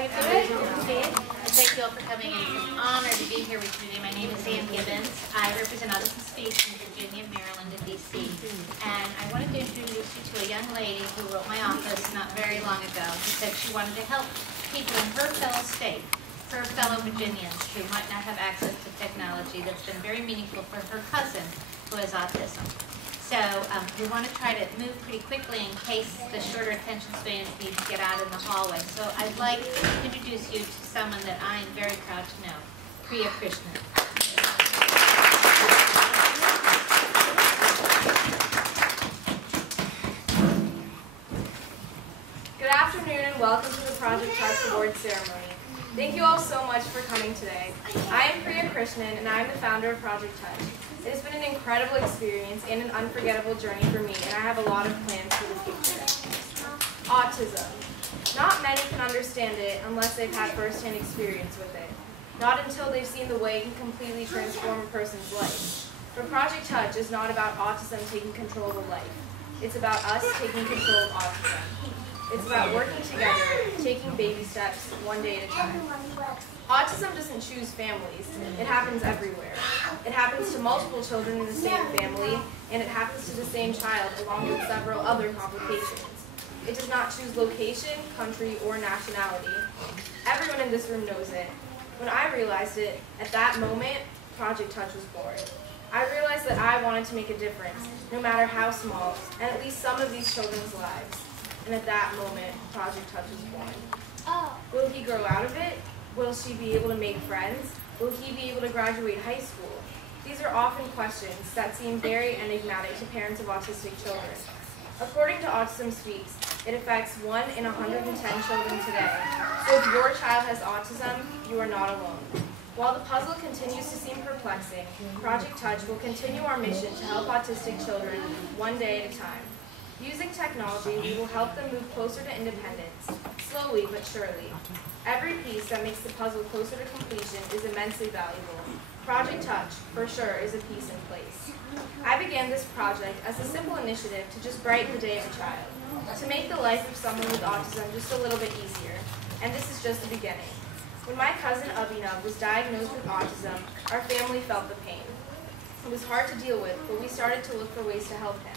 you doing? Thank you all for coming. It's an honor to be here with you today. My name is Ann Gibbons. I represent Autism Speaks in Virginia, Maryland, and D.C. And I wanted to introduce you to a young lady who wrote my office not very long ago. She said she wanted to help people in her fellow state, her fellow Virginians who might not have access to technology that's been very meaningful for her cousin who has autism. So we want to try to move pretty quickly in case the shorter attention spans need to get out in the hallway. So I'd like to introduce you to someone that I am very proud to know, Priya Krishnan. Good afternoon and welcome to the Project Touch Award ceremony. Thank you all so much for coming today. I am Priya Krishnan and I am the founder of Project Touch. It has been an incredible experience and an unforgettable journey for me, and I have a lot of plans for the future. Autism. Not many can understand it unless they've had first-hand experience with it. Not until they've seen the way it can completely transform a person's life. But Project Touch is not about autism taking control of a life. It's about us taking control of autism. It's about working together, taking baby steps, one day at a time. Autism doesn't choose families. It happens everywhere. It happens to multiple children in the same family, and it happens to the same child along with several other complications. It does not choose location, country, or nationality. Everyone in this room knows it. When I realized it, at that moment, Project Touch was born. I realized that I wanted to make a difference, no matter how small, in at least some of these children's lives. And at that moment, Project Touch was born. Will he grow out of it? Will she be able to make friends? Will he be able to graduate high school? These are often questions that seem very enigmatic to parents of autistic children. According to Autism Speaks, it affects 1 in 110 children today. So if your child has autism, you are not alone. While the puzzle continues to seem perplexing, Project Touch will continue our mission to help autistic children one day at a time. Using technology, we will help them move closer to independence, slowly but surely. Every piece that makes the puzzle closer to completion is immensely valuable. Project Touch, for sure, is a piece in place. I began this project as a simple initiative to just brighten the day of a child, to make the life of someone with autism just a little bit easier. And this is just the beginning. When my cousin Abhinav was diagnosed with autism, our family felt the pain. It was hard to deal with, but we started to look for ways to help him.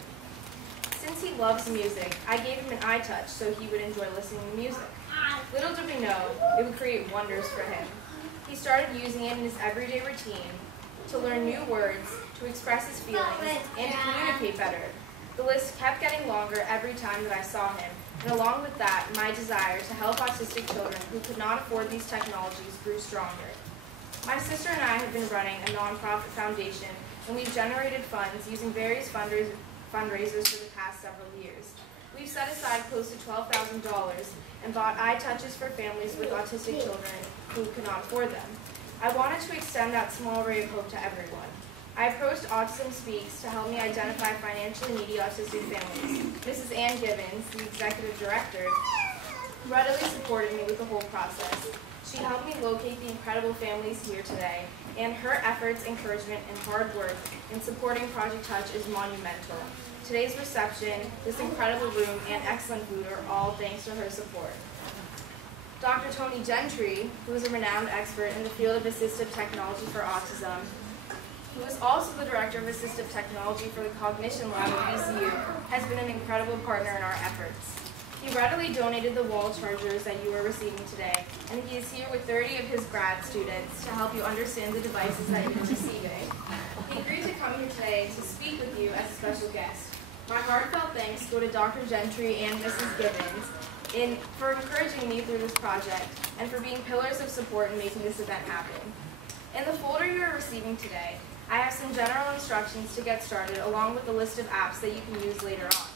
Since he loves music, I gave him an iTouch so he would enjoy listening to music. Little did we know, it would create wonders for him. He started using it in his everyday routine to learn new words, to express his feelings, and to communicate better. The list kept getting longer every time that I saw him, and along with that, my desire to help autistic children who could not afford these technologies grew stronger. My sister and I have been running a nonprofit foundation, and we've generated funds using various fundraisers for the past several years. We've set aside close to $12,000 and bought iTouches for families with autistic children who could not afford them. I wanted to extend that small ray of hope to everyone. I approached Autism Speaks to help me identify financially needy autistic families. Mrs. Ann Gibbons, the executive director, readily supported me with the whole process. She helped me locate the incredible families here today, and her efforts, encouragement, and hard work in supporting Project Touch is monumental. Today's reception, this incredible room, and excellent food are all thanks to her support. Dr. Tony Gentry, who is a renowned expert in the field of assistive technology for autism, who is also the director of assistive technology for the Cognition Lab at VCU, has been an incredible partner in our efforts. He readily donated the wall chargers that you are receiving today, and he is here with 30 of his grad students to help you understand the devices that you're receiving. He agreed to come here today to speak with you as a special guest. My heartfelt thanks go to Dr. Gentry and Mrs. Gibbons for encouraging me through this project and for being pillars of support in making this event happen. In the folder you are receiving today, I have some general instructions to get started along with a list of apps that you can use later on.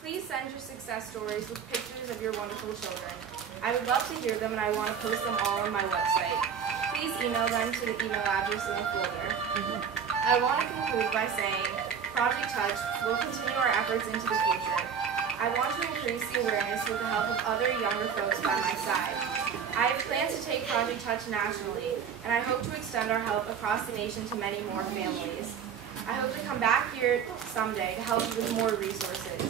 Please send your success stories with pictures of your wonderful children. I would love to hear them and I want to post them all on my website. Please email them to the email address in the folder. I want to conclude by saying Project Touch will continue our efforts into the future. I want to increase the awareness with the help of other younger folks by my side. I have plans to take Project Touch nationally, and I hope to extend our help across the nation to many more families. I hope to come back here someday to help you with more resources.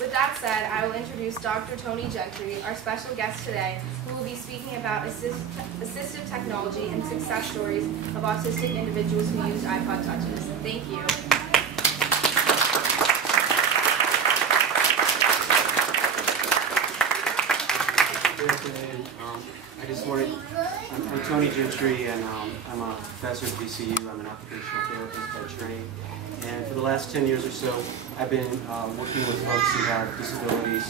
With that that said, I will introduce Dr. Tony Gentry, our special guest today, who will be speaking about assistive technology and success stories of autistic individuals who use iPod Touches. Thank you. Good afternoon. I'm Tony Gentry, and I'm a professor at VCU. I'm an occupational therapist by training. And for the last 10 years or so, I've been working with folks who have disabilities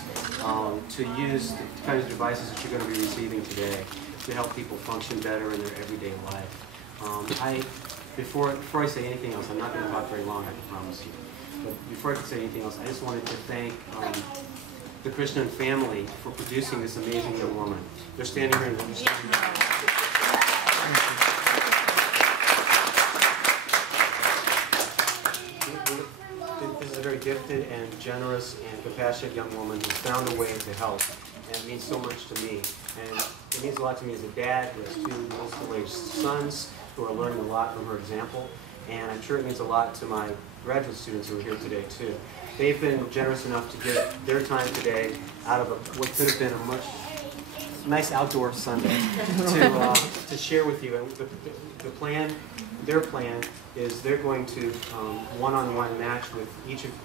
to use the kinds of devices that you're going to be receiving today to help people function better in their everyday life. Before I say anything else, I'm not going to talk very long, I can promise you. But before I can say anything else, I just wanted to thank the Krishnan family for producing this amazing young woman. They're standing here in the This is a very gifted and generous and compassionate young woman who's found a way to help, and it means so much to me. And it means a lot to me as a dad who has two middle school-aged sons who are learning a lot from her example, and I'm sure it means a lot to my graduate students who are here today too. They've been generous enough to give their time today out of what could have been a nice outdoor Sunday to share with you. And the plan, their plan, is they're going to one-on-one match with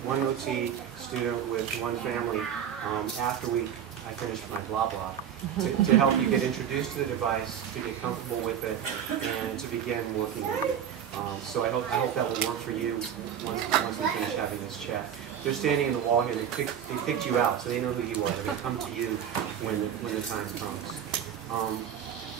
one OT student with one family after I finish my blah blah to help you get introduced to the device, to get comfortable with it, and to begin working with it. So I hope that will work for you once we finish having this chat. They're standing in the wall here. They picked you out, so they know who you are. They're going to come to you when the time comes.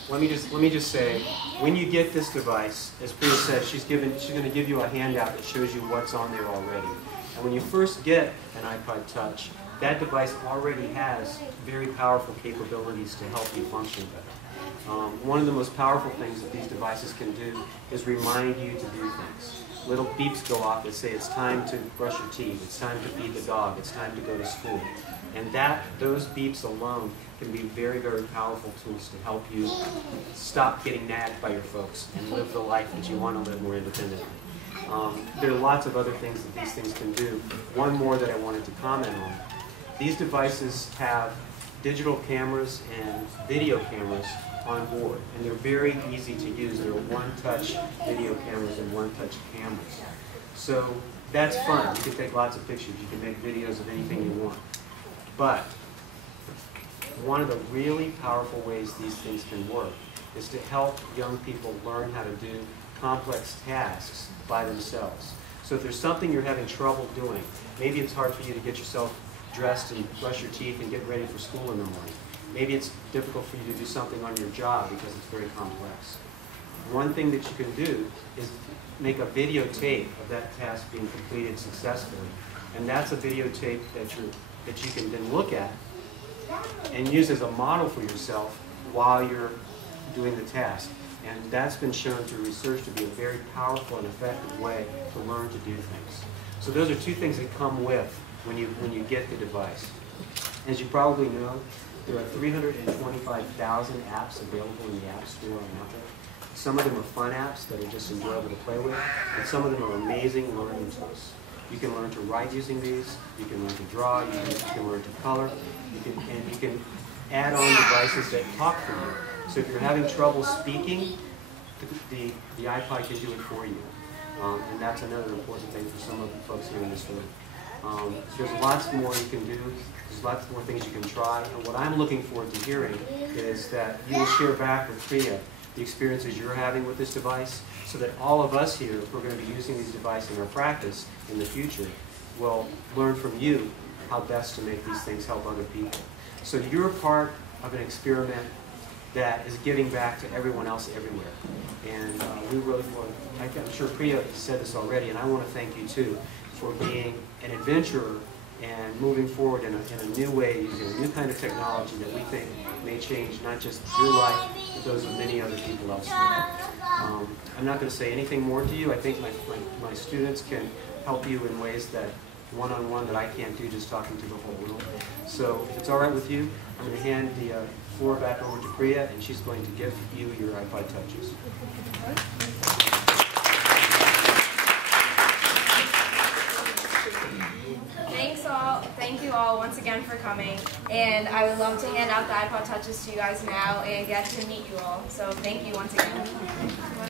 Let me just say, when you get this device, as Priya said, she's going to give you a handout that shows you what's on there already. And when you first get an iPod Touch, that device already has very powerful capabilities to help you function better. One of the most powerful things that these devices can do is remind you to do things. Little beeps go off that say it's time to brush your teeth, it's time to feed the dog, it's time to go to school. And those beeps alone can be very, very powerful tools to help you stop getting nagged by your folks and live the life that you want to live more independently. There are lots of other things that these things can do. One more that I wanted to comment on. These devices have digital cameras and video cameras on board, and they're very easy to use. They're one-touch video cameras and one-touch cameras. So that's fun. You can take lots of pictures. You can make videos of anything you want. But one of the really powerful ways these things can work is to help young people learn how to do complex tasks by themselves. So if there's something you're having trouble doing, maybe it's hard for you to get yourself dressed and brush your teeth and get ready for school in the morning. Maybe it's difficult for you to do something on your job because it's very complex. One thing that you can do is make a videotape of that task being completed successfully. And that's a videotape that you can then look at and use as a model for yourself while you're doing the task. And that's been shown through research to be a very powerful and effective way to learn to do things. So those are two things that come with when you get the device. As you probably know, there are 325,000 apps available in the App Store on Apple. Some of them are fun apps that are just enjoyable to play with, and some of them are amazing learning tools. You can learn to write using these, you can learn to draw, you can learn to color, and you can add on devices that talk for you. So if you're having trouble speaking, the iPod can do it for you. And that's another important thing for some of the folks here in this room. There's lots more you can do. There's lots more things you can try. And what I'm looking forward to hearing is that you will share back with Priya the experiences you're having with this device, so that all of us here who are going to be using these devices in our practice in the future will learn from you how best to make these things help other people. So you're part of an experiment that is giving back to everyone else everywhere. And we really want, I'm sure Priya said this already, and I want to thank you too for being an adventurer and moving forward in a new way, using a new kind of technology that we think may change not just your life, but those of many other people elsewhere. I'm not going to say anything more to you. I think my students can help you in ways that one-on-one that I can't do just talking to the whole room. So if it's all right with you, I'm going to hand the floor back over to Priya, and she's going to give you your iPod Touches. Thanks all. Thank thank you all once again for coming. And I would love to hand out the iPod Touches to you guys now and get to meet you all. So thank you once again.